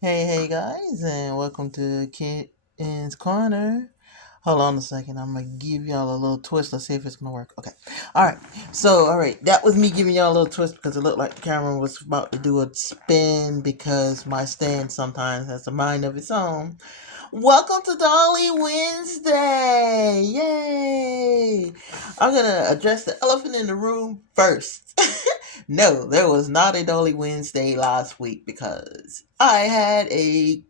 Hey guys, and welcome to Kitten's Corner. Hold on a second, I'm gonna give y'all a little twist. Let's see if it's gonna work. Okay. Alright, alright, that was me giving y'all a little twist because it looked like the camera was about to do a spin because my stand sometimes has a mind of its own. Welcome to Dolly Wednesday! Yay! I'm gonna address the elephant in the room first. No, there was not a Dolly Wednesday last week because I had a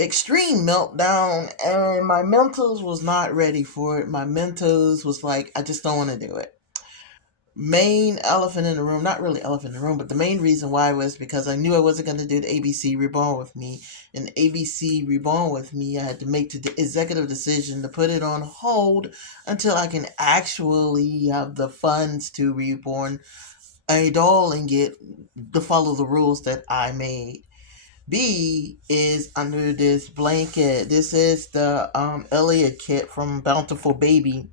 extreme meltdown and my mentals was not ready for it. My mentals was like, I just don't want to do it. Main elephant in the room, not really elephant in the room, but the main reason why was because I knew I wasn't going to do the ABC Reborn with me. And ABC Reborn with me, I had to make the executive decision to put it on hold until I can actually have the funds to reborn a doll and get to follow the rules that I made. B is under this blanket. This is the Elliot kit from Bountiful Baby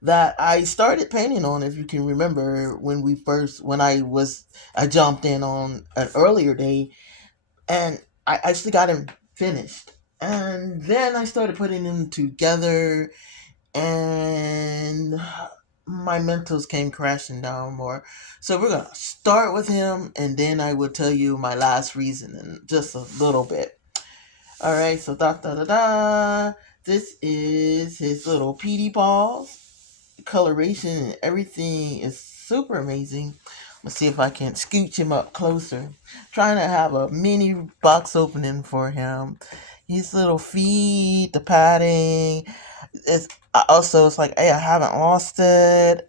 that I started painting on. If you can remember when I jumped in on an earlier day, and I actually got him finished, and then I started putting them together, and my mentals came crashing down more. So we're gonna start with him, and then I will tell you my last reason in just a little bit. All right, so da da da da. This is his little PD paws. Coloration and everything is super amazing. Let's see if I can scooch him up closer. Trying to have a mini box opening for him. His little feet, the padding. It's it's like, hey, I haven't lost it.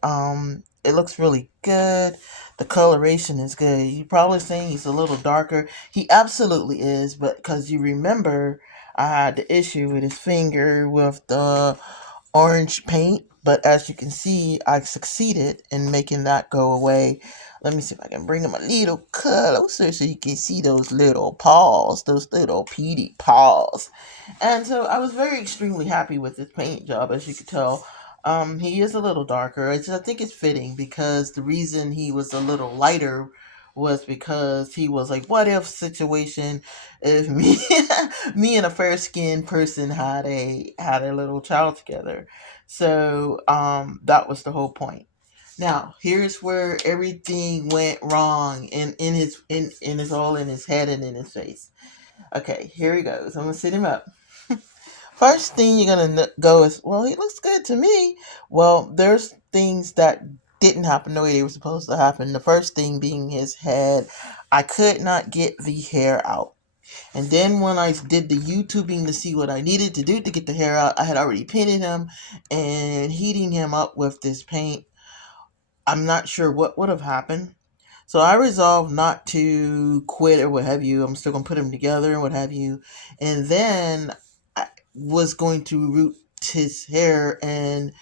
It looks really good. The coloration is good. You're probably saying he's a little darker. He absolutely is, but because you remember, I had the issue with his finger with the orange paint, but as you can see, I succeeded in making that go away. Let me see if I can bring him a little closer so you can see those little paws, those little peaty paws. And so I was very extremely happy with this paint job, as you could tell. He is a little darker. I think it's fitting because the reason he was a little lighter was because he was like, what if situation if me me and a fair skinned person had a little child together. So that was the whole point. Now here's where everything went wrong in his all in his head and in his face. Okay, here he goes. I'm gonna sit him up. First thing you're gonna go is, well, he looks good to me. Well, there's things that didn't happen the way they were supposed to happen. The first thing being his head. I could not get the hair out. And then when I did the YouTubing to see what I needed to do to get the hair out, I had already painted him and heating him up with this paint. I'm not sure what would have happened. So I resolved not to quit or what have you. I'm still going to put him together and what have you. And then I was going to root his hair, and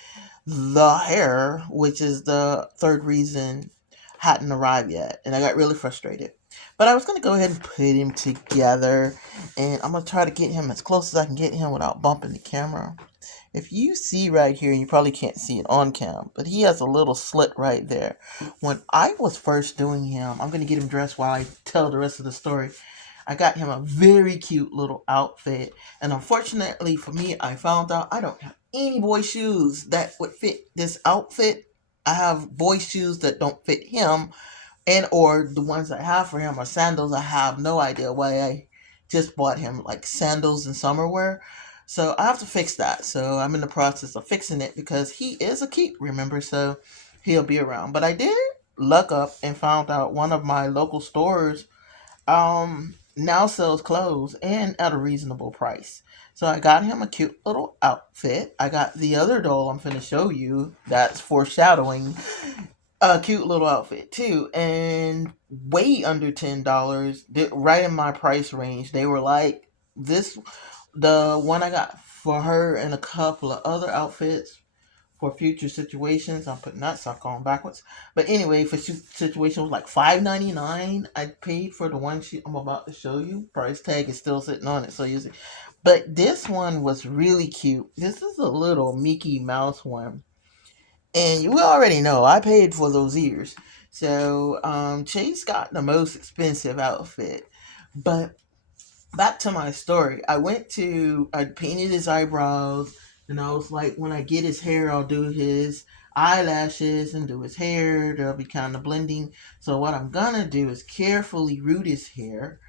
the hair, which is the third reason, hadn't arrived yet. And I got really frustrated. But I was going to go ahead and put him together. And I'm going to try to get him as close as I can get him without bumping the camera. If you see right here, you probably can't see it on cam, but he has a little slit right there. When I was first doing him, I'm going to get him dressed while I tell the rest of the story. I got him a very cute little outfit. And unfortunately for me, I found out I don't have any boy shoes that would fit this outfit. I have boy shoes that don't fit him, and or the ones I have for him are sandals. I have no idea why I just bought him like sandals and summer wear. So I have to fix that. So I'm in the process of fixing it because he is a keep, remember, so he'll be around. But I did look up and found out one of my local stores now sells clothes and at a reasonable price. So I got him a cute little outfit. I got the other doll I'm finna show you that's foreshadowing a cute little outfit too, and way under $10, right in my price range. They were like this, the one I got for her and a couple of other outfits for future situations. I'm putting that sucker on backwards, but anyway, for situation was like $5.99. I paid for the one I'm about to show you. Price tag is still sitting on it, so you see. But this one was really cute. This is a little Mickey Mouse one. And you already know I paid for those ears. So Chase got the most expensive outfit. But back to my story. I painted his eyebrows, and I was like, when I get his hair, I'll do his eyelashes and do his hair. They'll be kind of blending. So what I'm gonna do is carefully root his hair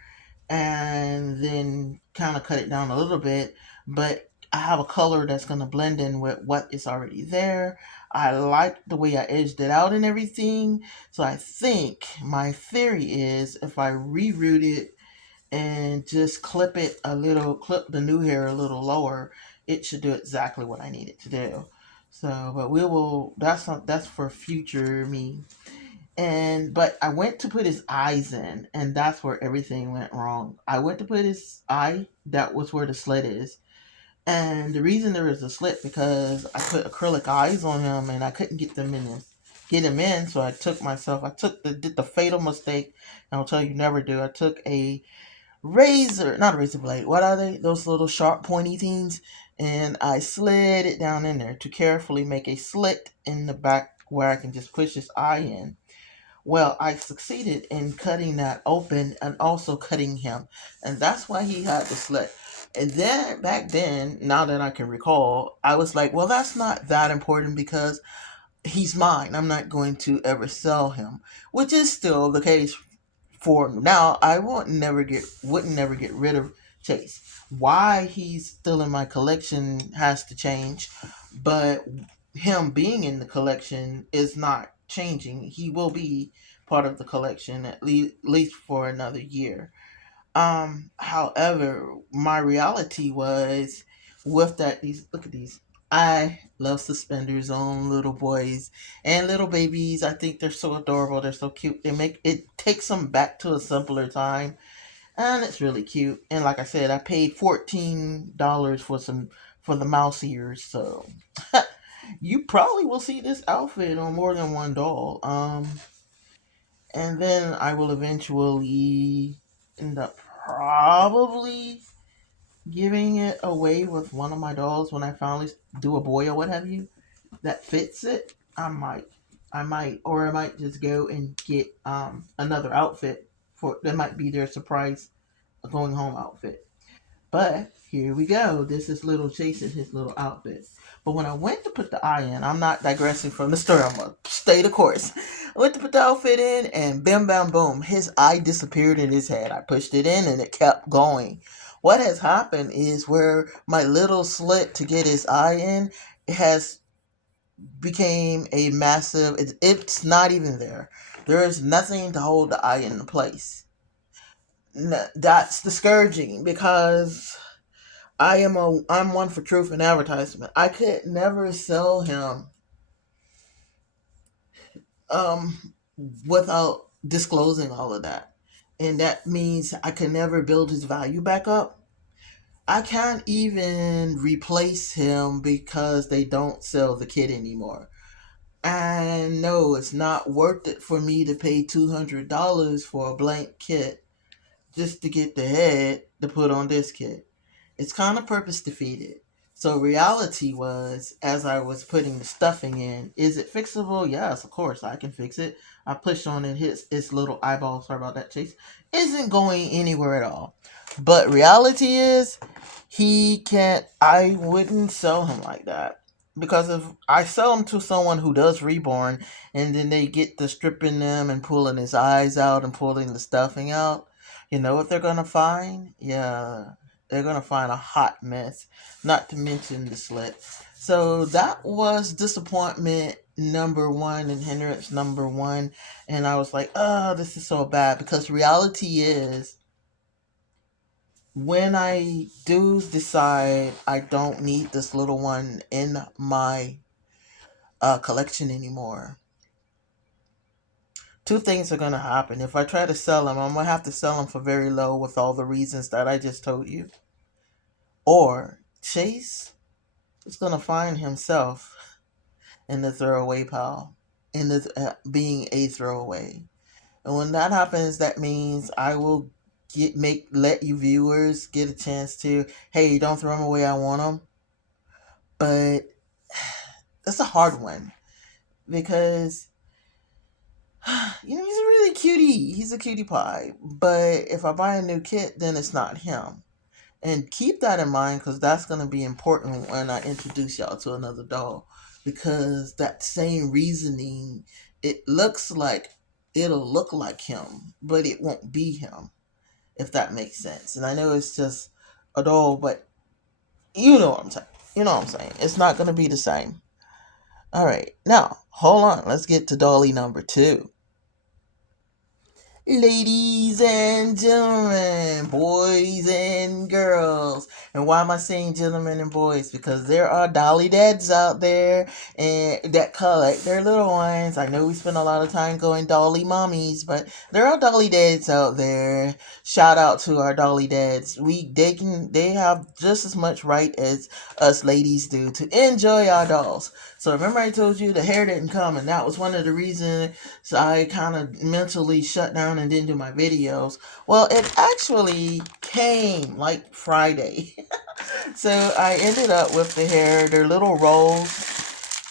and then kind of cut it down a little bit. But I have a color that's gonna blend in with what is already there. I like the way I edged it out and everything. So I think my theory is if I reroot it and just clip the new hair a little lower, it should do exactly what I need it to do. So, but we will. That's for future me. But I went to put his eyes in, and that's where everything went wrong. I went to put his eye. That was where the slit is. And the reason there is a slit because I put acrylic eyes on him and I couldn't get him in. So I did the fatal mistake. And I'll tell you never do. I took a razor, not a razor blade. What are they? Those little sharp pointy things. And I slid it down in there to carefully make a slit in the back where I can just push his eye in. Well, I succeeded in cutting that open and also cutting him. And that's why he had the slit. And then back then, now that I can recall, I was like, well, that's not that important because he's mine. I'm not going to ever sell him, which is still the case for now. I wouldn't never get rid of Chase. Why he's still in my collection has to change, but him being in the collection is not changing. He will be part of the collection at least for another year. However, my reality was with that these look at these. I love suspenders on little boys and little babies. I think they're so adorable. They're so cute. They make it takes them back to a simpler time, and it's really cute. And like I said, I paid $14 for the mouse ears. So you probably will see this outfit on more than one doll. And then I will eventually end up probably giving it away with one of my dolls when I finally do a boy or what have you that fits it. Or I might just go and get another outfit for that might be their surprise going home outfit. But here we go. This is little Chase in his little outfit. But when I went to put the eye in, I'm not digressing from the story. I'm gonna stay the course. I went to put the outfit in, and bim bam boom, his eye disappeared in his head. I pushed it in, and it kept going. What has happened is where my little slit to get his eye in has became a massive. It's not even there. There is nothing to hold the eye in place. That's discouraging because I'm one for truth and advertisement. I could never sell him um without disclosing all of that. And that means I could never build his value back up. I can't even replace him because they don't sell the kit anymore. And no, it's not worth it for me to pay $200 for a blank kit just to get the head to put on this kit. It's kind of purpose defeated. So reality was, as I was putting the stuffing in, is it fixable? Yes, of course I can fix it. I pushed on it, his little eyeball. Sorry about that, Chase. Isn't going anywhere at all. But reality is, he can't. I wouldn't sell him like that because if I sell him to someone who does reborn, and then they get to stripping them and pulling his eyes out and pulling the stuffing out, you know what they're gonna find? Yeah, they're gonna find a hot mess. Not to mention the slit. So that was disappointment number one and hindrance number one. And I was like, oh, this is so bad because reality is when I do decide I don't need this little one in my collection anymore, two things are going to happen. If I try to sell them, I'm going to have to sell them for very low with all the reasons that I just told you. Or Chase is going to find himself in the throwaway pile, in the being a throwaway. And when that happens, that means I will let you viewers get a chance to, hey, don't throw them away. I want them. But that's a hard one because You know, he's a really cutie. He's a cutie pie. But if I buy a new kit, then it's not him. And keep that in mind because that's going to be important when I introduce y'all to another doll. Because that same reasoning, it looks like it'll look like him, but it won't be him, if that makes sense. And I know it's just a doll, but you know what I'm saying. You know what I'm saying. It's not going to be the same. All right. Now, hold on. Let's get to dolly number two. Ladies and gentlemen, boys and girls. And why am I saying gentlemen and boys? Because there are dolly dads out there and that collect their little ones. I know we spend a lot of time going dolly mommies, but there are dolly dads out there. Shout out to our dolly dads. They have just as much right as us ladies do to enjoy our dolls. So remember I told you the hair didn't come, and that was one of the reasons so I kind of mentally shut down and didn't do my videos. Well, it actually came like Friday. So I ended up with the hair, their little rolls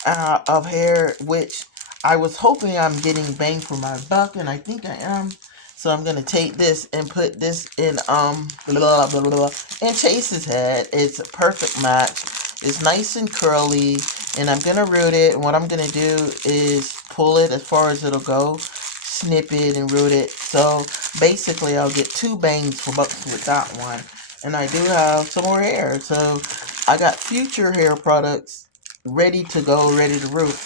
of hair, which I was hoping I'm getting bang for my buck, and I think I am. So I'm gonna take this and put this in blah, blah, blah, blah, in Chase's head. It's a perfect match. It's nice and curly, and I'm gonna root it. And what I'm gonna do is pull it as far as it'll go, snip it and root it. So basically, I'll get two bangs for bucks with that one. And I do have some more hair, so I got future hair products ready to go, ready to root.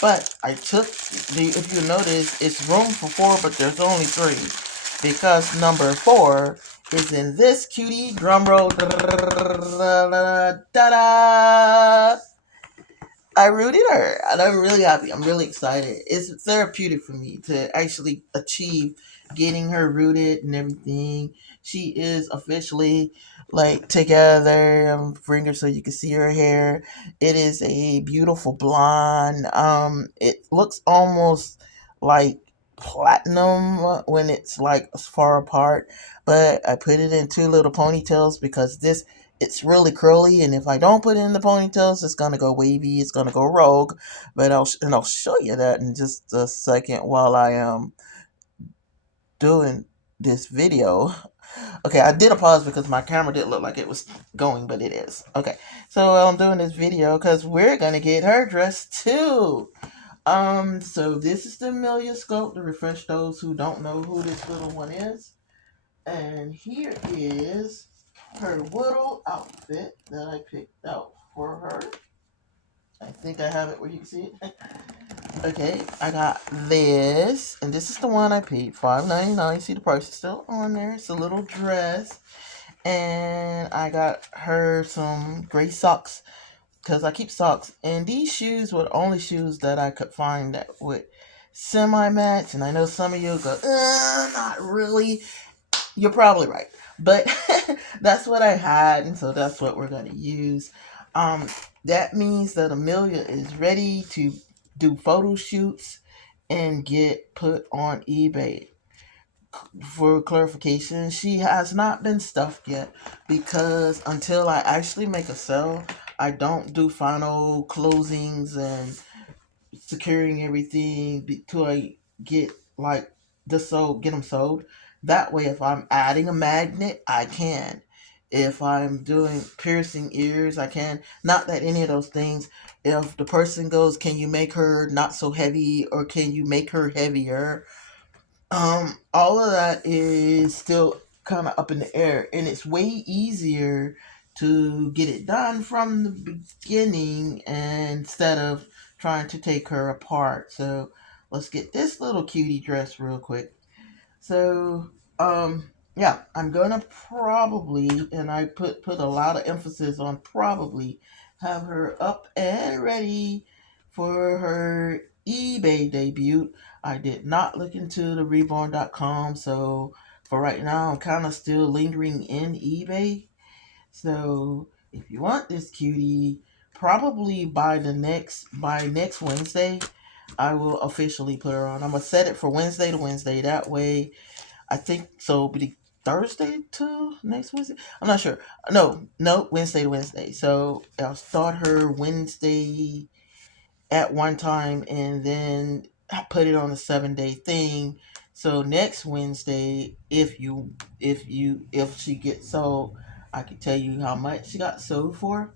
But I took if you notice, it's room for four, but there's only three. Because number four is in this cutie. Drum roll. Da-da! I rooted her, and I'm really happy. I'm really excited. It's therapeutic for me to actually achieve getting her rooted and everything. She is officially like together. Bring her so you can see her hair. It is a beautiful blonde. It looks almost like platinum when it's like far apart, but I put it in two little ponytails because this it's really curly, and if I don't put it in the ponytails, it's gonna go wavy. It's gonna go rogue, but I'll show you that in just a second while I am doing this video. Okay, I did a pause because my camera didn't look like it was going, but it is. Okay, so I'm doing this video because we're gonna get her dressed too. So this is the Amelia sculpt to refresh those who don't know who this little one is. And here is her little outfit that I picked out for her. I think I have it where you can see it. Okay, I got this, and this is the one I paid $5.99. See the price is still on there. It's a little dress, and I got her some gray socks because I keep socks. And these shoes were the only shoes that I could find that would semi-match. And I know some of you go, not really. You're probably right. But that's what I had, and so that's what we're going to use. Um, that means that Amelia is ready to do photo shoots and get put on eBay. For clarification, she has not been stuffed yet because until I actually make a sale, I don't do final closings and securing everything till I get like get them sold. That way, if I'm adding a magnet, I can. If I'm doing piercing ears, I can. Not that any of those things. If the person goes, can you make her not so heavy, or can you make her heavier? All of that is still kind of up in the air, and it's way easier to get it done from the beginning instead of trying to take her apart. So let's get this little cutie dress real quick. So, yeah, I'm gonna probably, and I put a lot of emphasis on probably, have her up and ready for her eBay debut. I did not look into the reborn.com, so for right now, I'm kind of still lingering in eBay. So if you want this cutie, probably by next Wednesday, I will officially put her on. I'm gonna set it for Wednesday to Wednesday. That way, I think so. It'll be Thursday to next Wednesday. I'm not sure. No, Wednesday to Wednesday. So I'll start her Wednesday at one time, and then I put it on a 7-day thing. So next Wednesday, if she gets sold, I can tell you how much she got sold for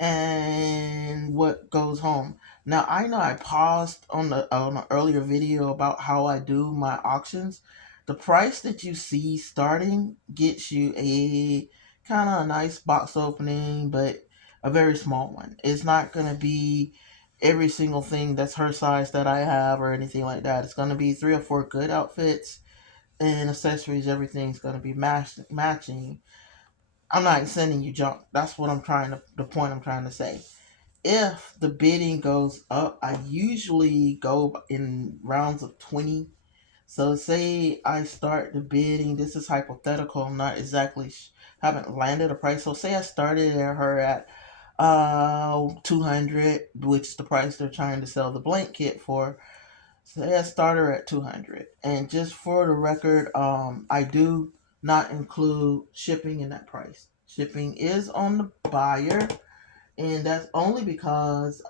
and what goes home. Now I know I paused on an earlier video about how I do my auctions. The price that you see starting gets you a kind of a nice box opening, but a very small one. It's not gonna be every single thing that's her size that I have or anything like that. It's gonna be 3 or 4 good outfits and accessories. Everything's gonna be matching. I'm not sending you junk. That's what the point I'm trying to say. If the bidding goes up, I usually go in rounds of 20. So say I start the bidding, this is hypothetical, I'm not exactly haven't landed a price. So say I started at her at 200, which is the price they're trying to sell the blank kit for. Say I start her at 200. And just for the record, I do not include shipping in that price. Shipping is on the buyer, and that's only because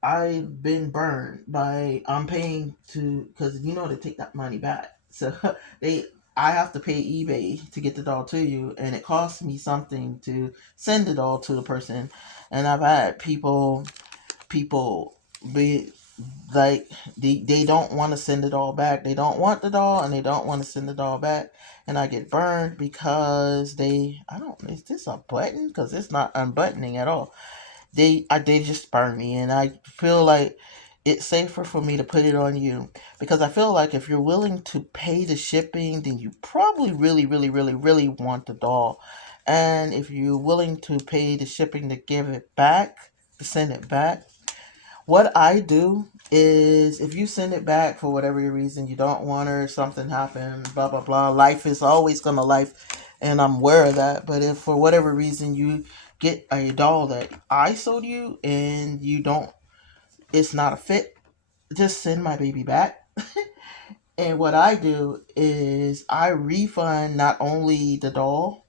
I've been burned by I'm paying to because they take that money back. So they I have to pay eBay to get the doll to you, and it costs me something to send the doll to the person. And I've had people be like they don't want to send it all back. They don't want the doll and they don't want to send it all back. And I get burned because I don't is this a button? Because it's not unbuttoning at all. They just burn me, and I feel like it's safer for me to put it on you because I feel like if you're willing to pay the shipping, then you probably really, really, really, really want the doll. And if you're willing to pay the shipping to give it back, to send it back, what I do is if you send it back for whatever reason, you don't want her, something happened, blah blah blah. Life is always gonna life, and I'm aware of that. But if for whatever reason you get a doll that I sold you and you don't, it's not a fit, just send my baby back. And what I do is I refund not only the doll,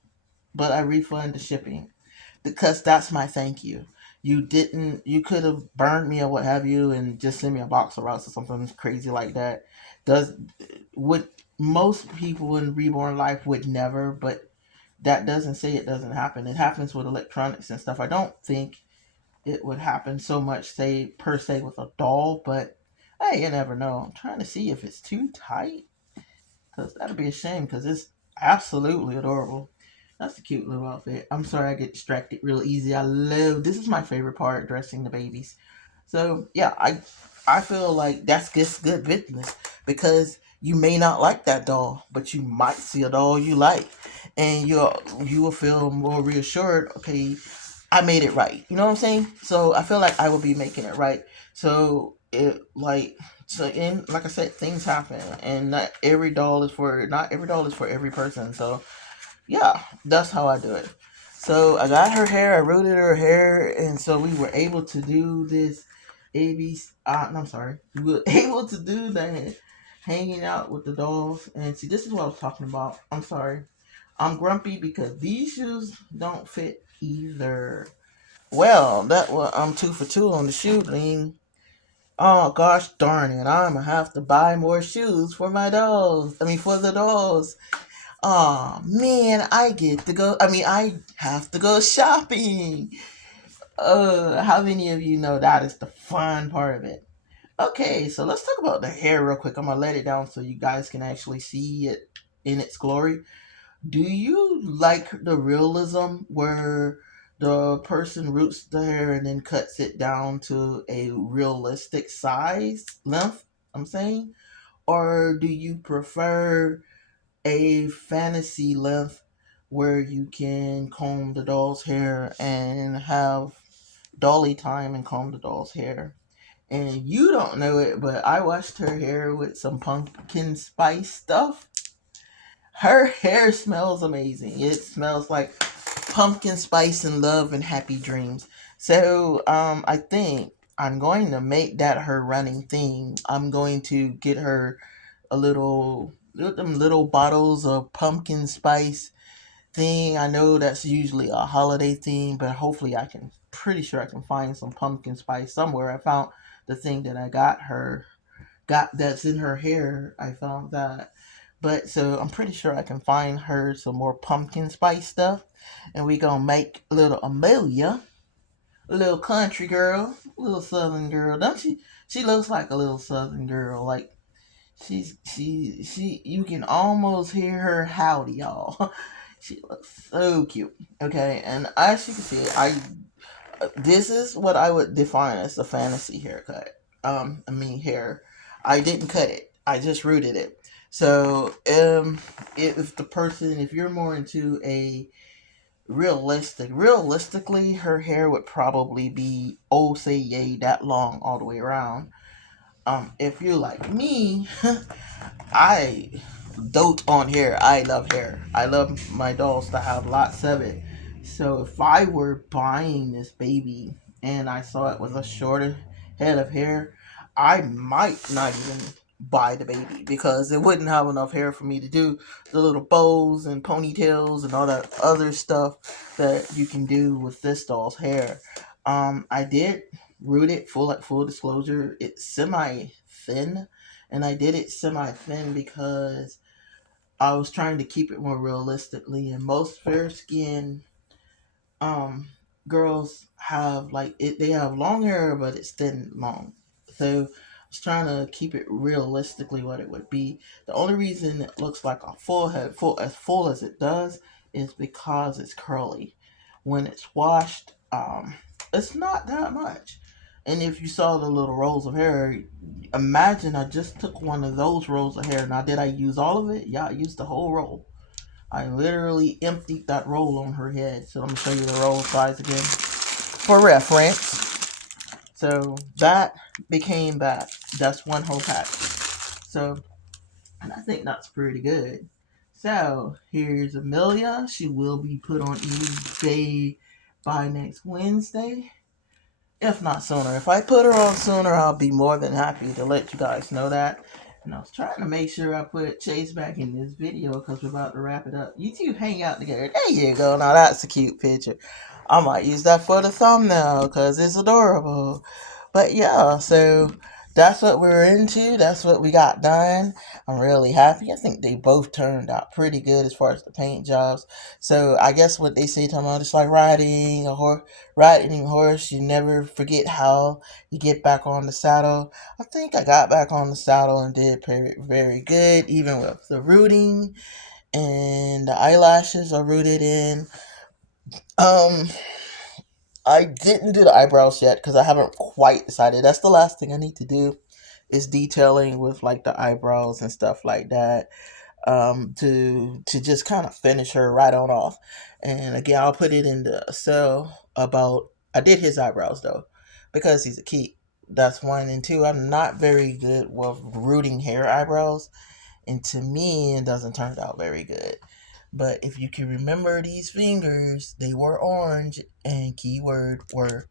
but I refund the shipping because that's my thank you. You could have burned me or what have you and just send me a box of rocks or something crazy like that. Does would Most people in reborn life would never, but that doesn't say it doesn't happen. It happens with electronics and stuff. I don't think it would happen so much, say per se, with a doll, but hey, you never know. I'm trying to see if it's too tight because that'd be a shame because it's absolutely adorable. That's a cute little outfit. I'm sorry I get distracted real easy. This is my favorite part, dressing the babies. So yeah, I feel like that's just good business because you may not like that doll, but you might see a doll you like, and you will feel more reassured. Okay, I made it right. You know what I'm saying? So I feel like I will be making it right. So and like I said, things happen, and not every doll is for every person. So yeah, that's how I do it. So I got her hair, I rooted her hair, and so we were able to do this ABC. No, I'm sorry, we were able to do that hanging out with the dolls. And see, this is what I was talking about. I'm sorry, I'm grumpy because these shoes don't fit either. Well, I'm 2 for 2 on the shoe thing. Oh gosh darn it, I'm gonna have to buy more shoes for my dolls. I mean, for the dolls. Oh man, I have to go shopping. How many of you know that is the fun part of it? Okay, so let's talk about the hair real quick. I'm gonna let it down so you guys can actually see it in its glory. Do you like the realism where the person roots the hair and then cuts it down to a realistic size, length? I'm saying, or do you prefer a fantasy length where you can comb the doll's hair and have dolly time and comb the doll's hair? And you don't know it, but I washed her hair with some pumpkin spice stuff. Her hair smells amazing. It smells like pumpkin spice and love and happy dreams. So I think I'm going to make that her running theme. I'm going to get her a little bottles of pumpkin spice thing. I know that's usually a holiday theme, but hopefully I can pretty sure I can find some pumpkin spice somewhere. I found the thing that I got that's in her hair. I found that. But so I'm pretty sure I can find her some more pumpkin spice stuff. And we gonna make little Amelia, a little country girl, a little southern girl. Don't she? She looks like a little southern girl. Like she you can almost hear her howdy y'all. She looks so cute. Okay, and as you can see, I this is what I would define as a fantasy haircut. I mean hair. I didn't cut it. I just rooted it. So, if the person, if you're more into a realistically, her hair would probably be oh say yay that long all the way around. If you like me, I dote on hair. I love hair. I love my dolls to have lots of it. So if I were buying this baby and I saw it with a shorter head of hair, I might not even buy the baby because it wouldn't have enough hair for me to do the little bows and ponytails and all that other stuff that you can do with this doll's hair. I did root it full disclosure. It's semi thin, and I did it semi thin because I was trying to keep it more realistically. And most fair skin um girls have like it. They have long hair, but it's thin long. So I was trying to keep it realistically what it would be. The only reason it looks like a full head, full as it does, is because it's curly. When it's washed, it's not that much. And if you saw the little rolls of hair, imagine I just took one of those rolls of hair. Now, did I use all of it? Yeah, I used the whole roll. I literally emptied that roll on her head. So I'm gonna show you the roll size again for reference. So that became that. That's one whole pack. So, and I think that's pretty good. So here's Amelia. She will be put on eBay by next Wednesday, if not sooner. If I put her on sooner, I'll be more than happy to let you guys know that. And I was trying to make sure I put Chase back in this video because we're about to wrap it up. You two hang out together. There you go. Now that's a cute picture. I might use that for the thumbnail because it's adorable. But yeah, so that's what we're into. That's what we got done. I'm really happy. I think they both turned out pretty good as far as the paint jobs. So I guess what they say, talking about it's like riding a horse. You never forget how you get back on the saddle. I think I got back on the saddle and did very, very good, even with the rooting and the eyelashes are rooted in. Um, I didn't do the eyebrows yet because I haven't quite decided. That's the last thing I need to do is detailing with like the eyebrows and stuff like that. To just kind of finish her right on off. And again, I'll put it in the cell about. I did his eyebrows though because he's a keep. That's one and two. I'm not very good with rooting hair eyebrows, and to me, it doesn't turn out very good. But if you can remember these fingers, they were orange and keyword were.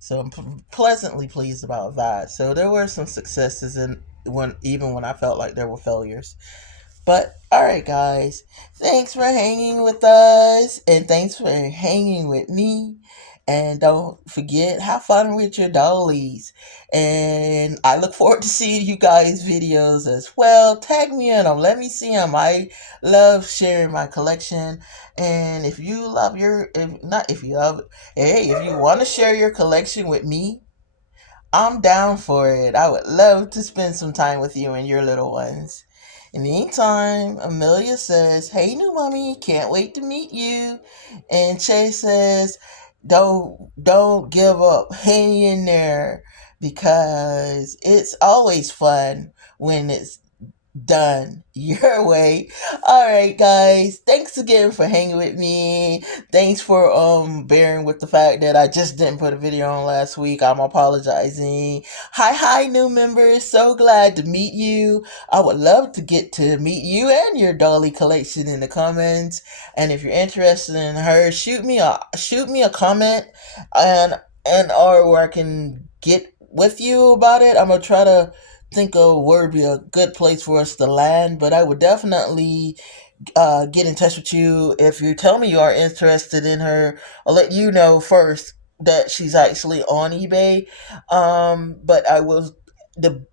So I'm pleasantly pleased about that. So there were some successes in when even when I felt like there were failures. But alright, guys, thanks for hanging with us, and thanks for hanging with me. And don't forget, have fun with your dollies. And I look forward to seeing you guys' videos as well. Tag me in them. Let me see them. I love sharing my collection. And if you love your, if not if you love, hey, if you want to share your collection with me, I'm down for it. I would love to spend some time with you and your little ones. In the meantime, Amelia says, "Hey, new mommy, can't wait to meet you." And Chase says, "Don't give up. Hang in there because it's always fun when it's done your way." All right, guys. Thanks again for hanging with me. Thanks for bearing with the fact that I just didn't put a video on last week. I'm apologizing. Hi new members. So glad to meet you. I would love to get to meet you and your Dolly collection in the comments. And if you're interested in her, shoot me a comment and or where I can get with you about it. I'm gonna try to think a word be a good place for us to land, but I would definitely get in touch with you if you tell me you are interested in her. I'll let you know first that she's actually on eBay. But I was the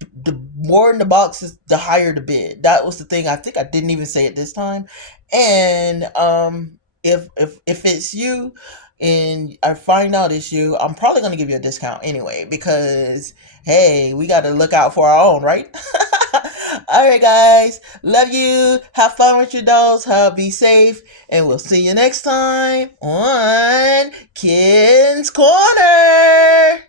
more in the boxes, the higher the bid. That was the thing. I think I didn't even say it this time. And if it's you and I find out it's you, I'm probably gonna give you a discount anyway because hey, we gotta look out for our own, right? All right, guys. Love you. Have fun with your dolls. Be safe. And we'll see you next time on Kids Corner.